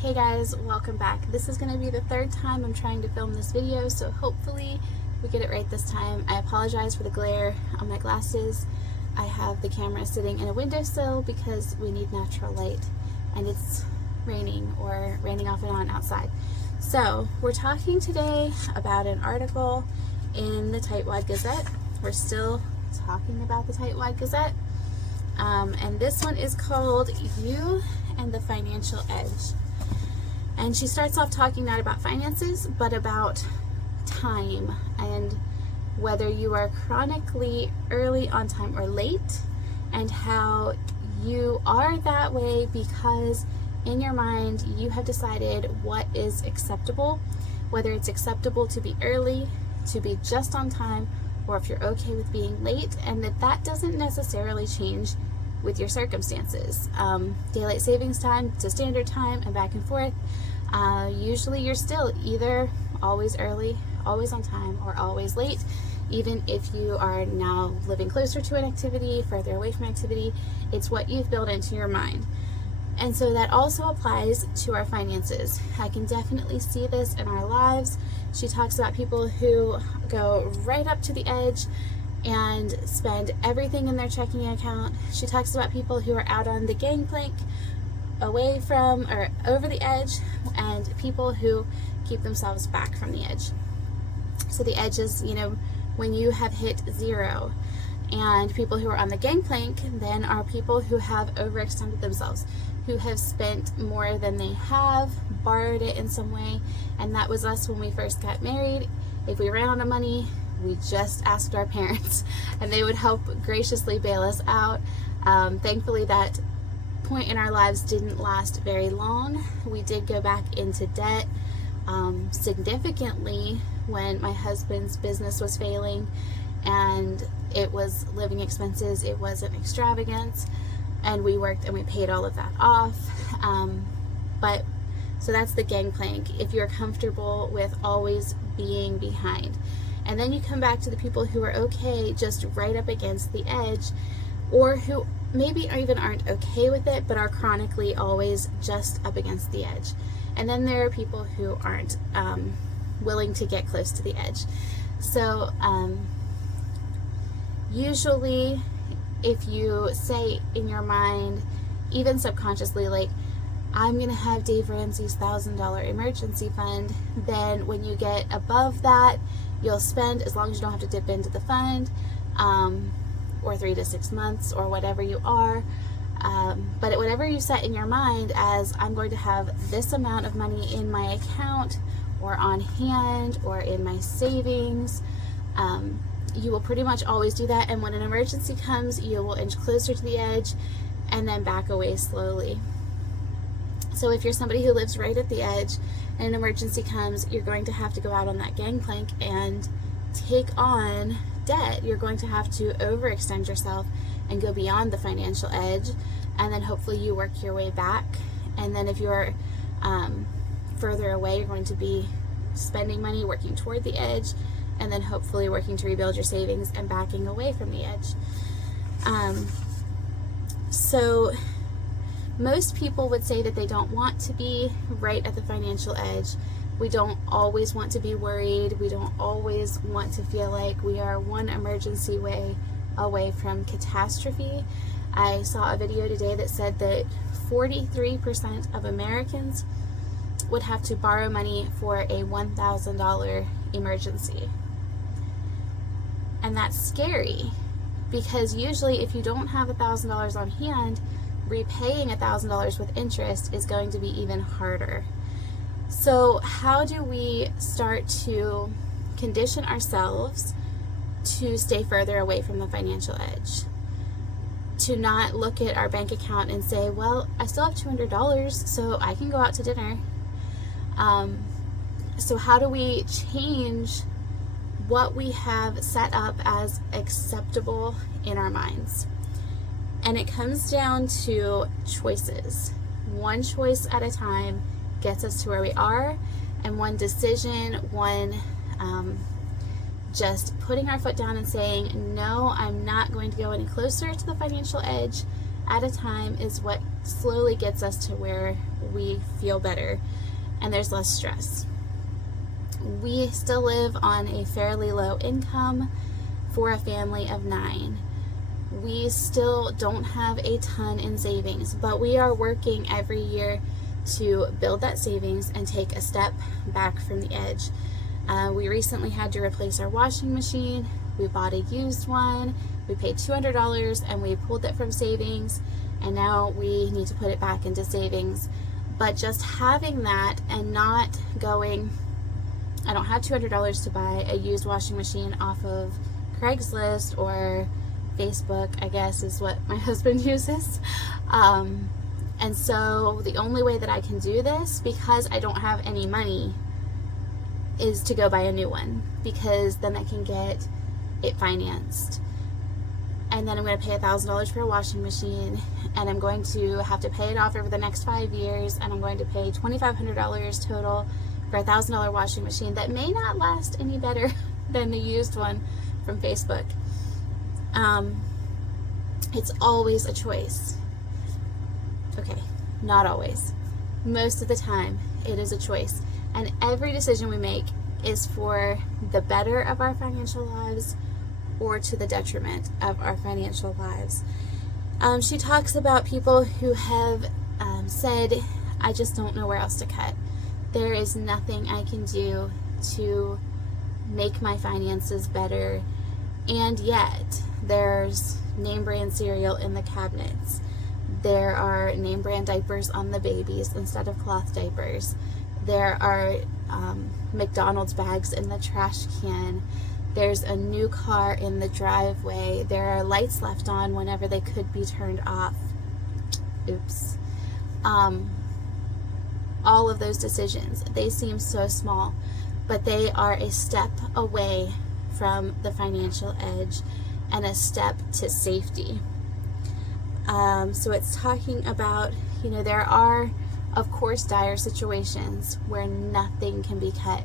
Hey guys, welcome back. This is going to be the third time I'm trying to film this video, so hopefully we get it right this time. I apologize for the glare on my glasses. I have the camera sitting in a windowsill because we need natural light and it's raining or raining off and on outside. So we're talking today about an article in the Tightwad Gazette. We're still talking about the Tightwad Gazette. And this one is called You and the Financial Edge. And she starts off talking not about finances, but about time and whether you are chronically early on time or late, and how you are that way because in your mind you have decided what is acceptable, whether it's acceptable to be early, to be just on time, or if you're okay with being late, and that doesn't necessarily change with your circumstances. Daylight savings time to standard time and back and forth. Usually you're still either always early, always on time, or always late, even if you are now living closer to an activity, further away from activity. It's what you've built into your mind. And so that also applies to our finances. I can definitely see this in our lives. She talks about people who go right up to the edge and spend everything in their checking account. She talks about people who are out on the gangplank, away from or over the edge, and people who keep themselves back from the edge. So the edge is, when you have hit zero, and people who are on the gangplank then are people who have overextended themselves, who have spent more than they have, borrowed it in some way. And that was us when we first got married. If we ran out of money, we just asked our parents and they would help graciously bail us out. Thankfully that point in our lives didn't last very long. We did go back into debt significantly when my husband's business was failing, and it was living expenses, it wasn't extravagance, and we worked and we paid all of that off. But so that's the gangplank, if you're comfortable with always being behind. And then you come back to the people who are okay just right up against the edge, or who maybe even aren't okay with it, but are chronically always just up against the edge. And then there are people who aren't willing to get close to the edge. So usually if you say in your mind, even subconsciously, like, I'm going to have Dave Ramsey's $1,000 emergency fund, then when you get above that, you'll spend, as long as you don't have to dip into the fund, or 3 to 6 months, or whatever you are. But whatever you set in your mind as, I'm going to have this amount of money in my account, or on hand, or in my savings, you will pretty much always do that. And when an emergency comes, you will inch closer to the edge and then back away slowly. So if you're somebody who lives right at the edge and an emergency comes, you're going to have to go out on that gangplank and take on debt. You're going to have to overextend yourself and go beyond the financial edge, and then hopefully you work your way back. And then if you're further away, you're going to be spending money working toward the edge, and then hopefully working to rebuild your savings and backing away from the edge. So most people would say that they don't want to be right at the financial edge. We don't always want to be worried. We don't always want to feel like we are one emergency away from catastrophe. I saw a video today that said that 43% of Americans would have to borrow money for a $1,000 emergency. And that's scary, because usually if you don't have $1,000 on hand, repaying $1,000 with interest is going to be even harder. So how do we start to condition ourselves to stay further away from the financial edge? To not look at our bank account and say, well, I still have $200, so I can go out to dinner. So how do we change what we have set up as acceptable in our minds? And it comes down to choices. One choice at a time gets us to where we are, and one decision, just putting our foot down and saying, no, I'm not going to go any closer to the financial edge. at a time is what slowly gets us to where we feel better and there's less stress. We still live on a fairly low income for a family of 9. We still don't have a ton in savings, but we are working every year to build that savings and take a step back from the edge. We recently had to replace our washing machine. We bought a used one. We paid $200 and we pulled it from savings, and now we need to put it back into savings. But just having that and not going, I don't have $200 to buy a used washing machine off of Craigslist or Facebook, I guess is what my husband uses. And so the only way that I can do this, because I don't have any money, is to go buy a new one, because then I can get it financed. And then I'm going to pay $1,000 for a washing machine, and I'm going to have to pay it off over the next 5 years, and I'm going to pay $2,500 total for a $1,000 washing machine that may not last any better than the used one from Facebook. It's always a choice. Okay, not always. Most of the time, it is a choice. And every decision we make is for the better of our financial lives or to the detriment of our financial lives. She talks about people who have said, I just don't know where else to cut. There is nothing I can do to make my finances better. And yet, there's name brand cereal in the cabinets. There are name brand diapers on the babies instead of cloth diapers. There are McDonald's bags in the trash can. There's a new car in the driveway. There are lights left on whenever they could be turned off. Oops. All of those decisions, they seem so small, but they are a step away from the financial edge and a step to safety. So it's talking about, there are, of course, dire situations where nothing can be cut.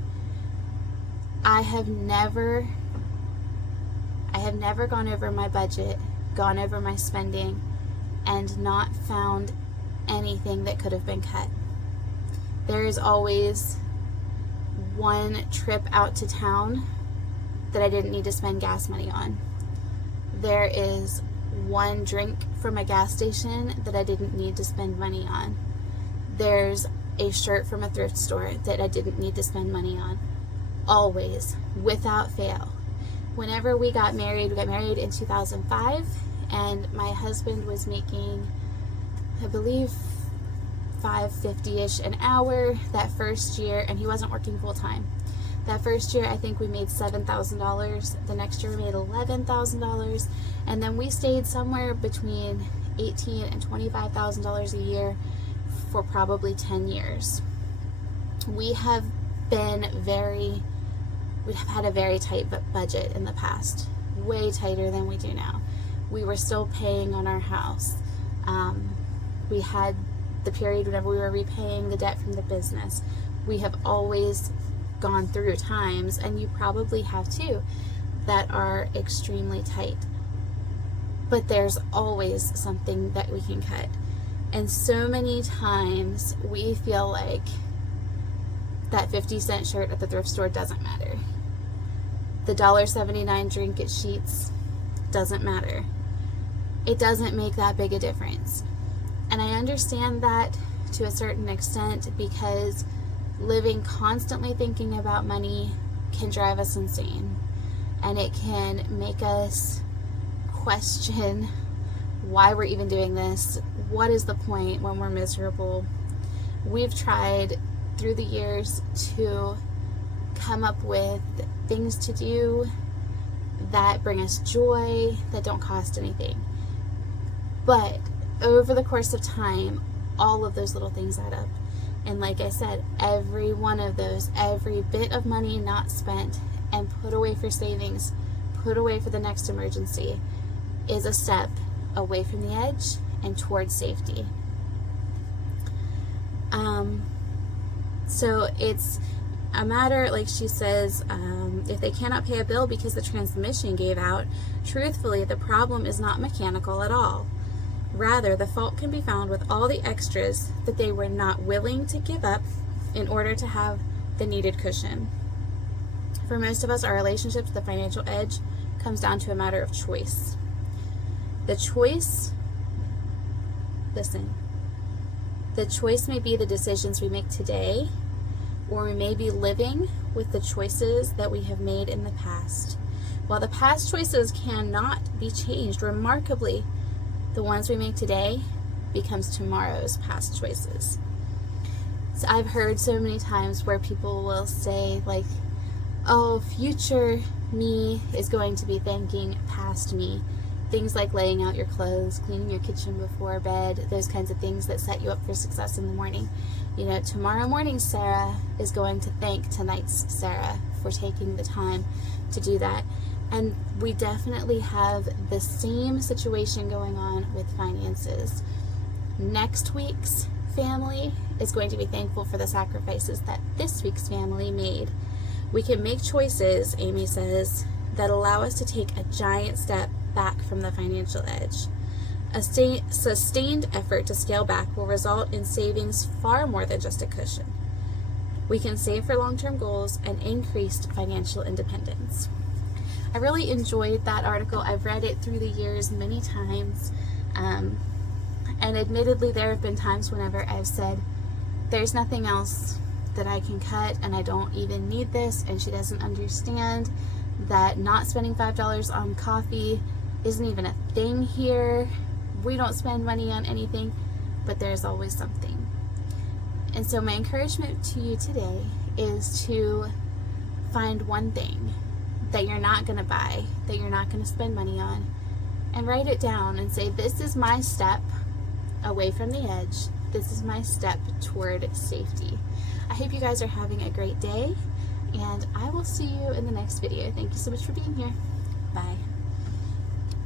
I have never gone over my budget, gone over my spending, and not found anything that could have been cut. There is always one trip out to town that I didn't need to spend gas money on. There is one drink from a gas station that I didn't need to spend money on. There's a shirt from a thrift store that I didn't need to spend money on. Always, without fail. Whenever we got married in 2005, and my husband was making, I believe, $5.50-ish an hour that first year, and he wasn't working full time. That first year, I think we made $7,000. The next year, we made $11,000, and then we stayed somewhere between $18,000 and $25,000 a year for probably 10 years. We have had a very tight budget in the past, way tighter than we do now. We were still paying on our house. We had the period whenever we were repaying the debt from the business. We have always gone through times, and you probably have too, that are extremely tight. But there's always something that we can cut. And so many times we feel like that 50-cent shirt at the thrift store doesn't matter. The $1.79 drink at Sheetz doesn't matter. It doesn't make that big a difference. And I understand that to a certain extent, because living constantly thinking about money can drive us insane. And it can make us question why we're even doing this. What is the point when we're miserable? We've tried through the years to come up with things to do that bring us joy, that don't cost anything. But over the course of time, all of those little things add up. And like I said, every one of those, every bit of money not spent and put away for savings, put away for the next emergency, is a step away from the edge and towards safety. So it's a matter, like she says, if they cannot pay a bill because the transmission gave out, truthfully, the problem is not mechanical at all. Rather, the fault can be found with all the extras that they were not willing to give up in order to have the needed cushion. For most of us, our relationships, the financial edge comes down to a matter of choice. The choice may be the decisions we make today, or we may be living with the choices that we have made in the past. While the past choices cannot be changed, remarkably, the ones we make today becomes tomorrow's past choices. So I've heard so many times where people will say, like, oh, future me is going to be thanking past me. Things like laying out your clothes, cleaning your kitchen before bed, those kinds of things that set you up for success in the morning. You know, tomorrow morning Sarah is going to thank tonight's Sarah for taking the time to do that. And we definitely have the same situation going on with finances. Next week's family is going to be thankful for the sacrifices that this week's family made. We can make choices, Amy says, that allow us to take a giant step back from the financial edge. A sustained effort to scale back will result in savings far more than just a cushion. We can save for long-term goals and increased financial independence. I really enjoyed that article. I've read it through the years many times, and admittedly there have been times whenever I've said, there's nothing else that I can cut and I don't even need this, and she doesn't understand that not spending $5 on coffee isn't even a thing here. We don't spend money on anything, but there's always something. And so my encouragement to you today is to find one thing that you're not going to buy, that you're not going to spend money on, and write it down and say, this is my step away from the edge. This is my step toward safety. I hope you guys are having a great day, and I will see you in the next video. Thank you so much for being here. Bye.